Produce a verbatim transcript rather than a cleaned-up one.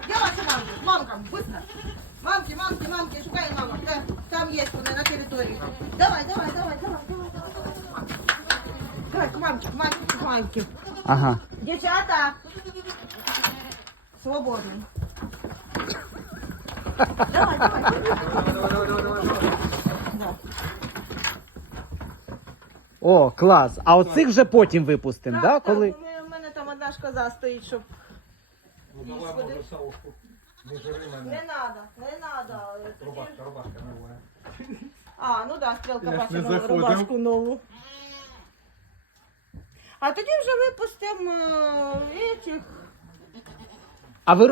Делайте мамки, мамкам, быстро. Мамки, мамки, мамки, шукай мамок. Да, там есть вони на території. Давай, давай, давай, давай, давай, давай. Давай, к мамке, к мамке, к мамке. Ага. Дівчата. Свободний. Давай, давай. Да. О, клас. А оцих вже потім випустимо, да? Так, Коли... так, у мене там одна ж коза стоїть, щоб... Ну давай, може, Савушку. Не жири Не мене. надо, не надо. Тоді- Рубашка, рубашка нова. А, ну да, стрілка Я ж бачить не нову заходив. рубашку нову. А тоді вже випустимо е, этих. А ви